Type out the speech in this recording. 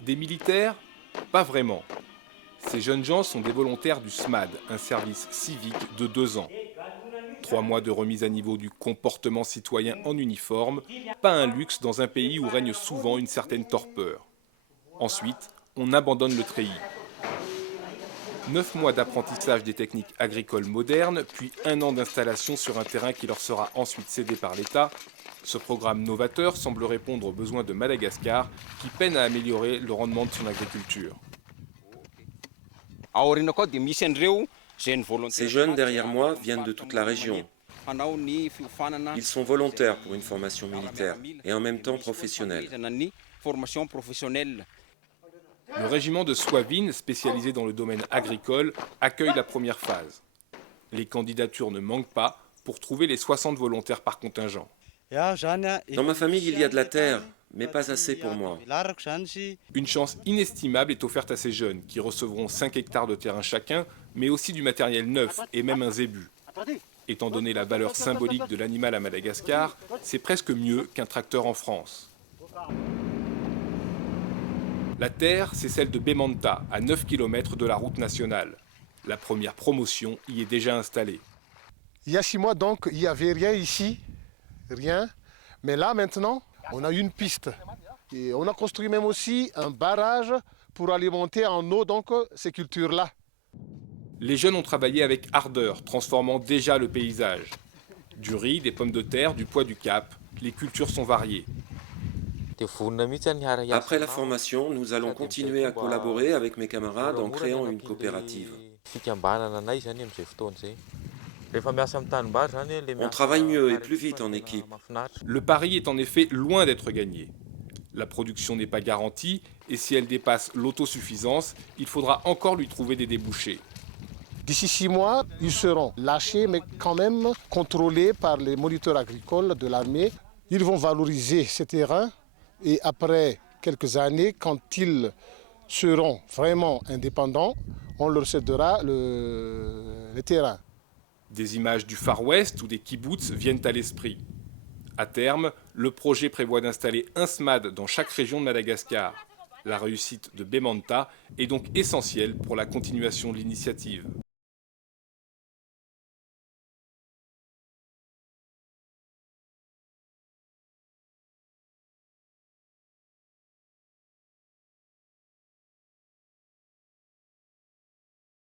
Des militaires? Pas vraiment. Ces jeunes gens sont des volontaires du SMAD, un service civique de 2 ans. 3 mois de remise à niveau du comportement citoyen en uniforme, pas un luxe dans un pays où règne souvent une certaine torpeur. Ensuite, on abandonne le treillis. 9 mois d'apprentissage des techniques agricoles modernes, puis 1 an d'installation sur un terrain qui leur sera ensuite cédé par l'État. Ce programme novateur semble répondre aux besoins de Madagascar, qui peine à améliorer le rendement de son agriculture. Ces jeunes derrière moi viennent de toute la région. Ils sont volontaires pour une formation militaire et en même temps professionnelle. Le régiment de Swavin, spécialisé dans le domaine agricole, accueille la première phase. Les candidatures ne manquent pas pour trouver les 60 volontaires par contingent. Dans ma famille, il y a de la terre, mais pas assez pour moi. Une chance inestimable est offerte à ces jeunes, qui recevront 5 hectares de terrain chacun, mais aussi du matériel neuf et même un zébu. Étant donné la valeur symbolique de l'animal à Madagascar, c'est presque mieux qu'un tracteur en France. La terre, c'est celle de Bemanta, à 9 km de la route nationale. La première promotion y est déjà installée. Il y a 6 mois, donc, il n'y avait rien ici, rien. Mais là, maintenant, on a une piste. Et on a construit même aussi un barrage pour alimenter en eau donc, ces cultures-là. Les jeunes ont travaillé avec ardeur, transformant déjà le paysage. Du riz, des pommes de terre, du pois du Cap, les cultures sont variées. Après la formation, nous allons continuer à collaborer avec mes camarades en créant une coopérative. On travaille mieux et plus vite en équipe. Le pari est en effet loin d'être gagné. La production n'est pas garantie et si elle dépasse l'autosuffisance, il faudra encore lui trouver des débouchés. D'ici 6 mois, ils seront lâchés, mais quand même contrôlés par les moniteurs agricoles de l'armée. Ils vont valoriser ces terrains et après quelques années, quand ils seront vraiment indépendants, on leur cédera les terrains. Des images du Far West ou des kibboutz viennent à l'esprit. À terme, le projet prévoit d'installer un SMAD dans chaque région de Madagascar. La réussite de Bemanta est donc essentielle pour la continuation de l'initiative.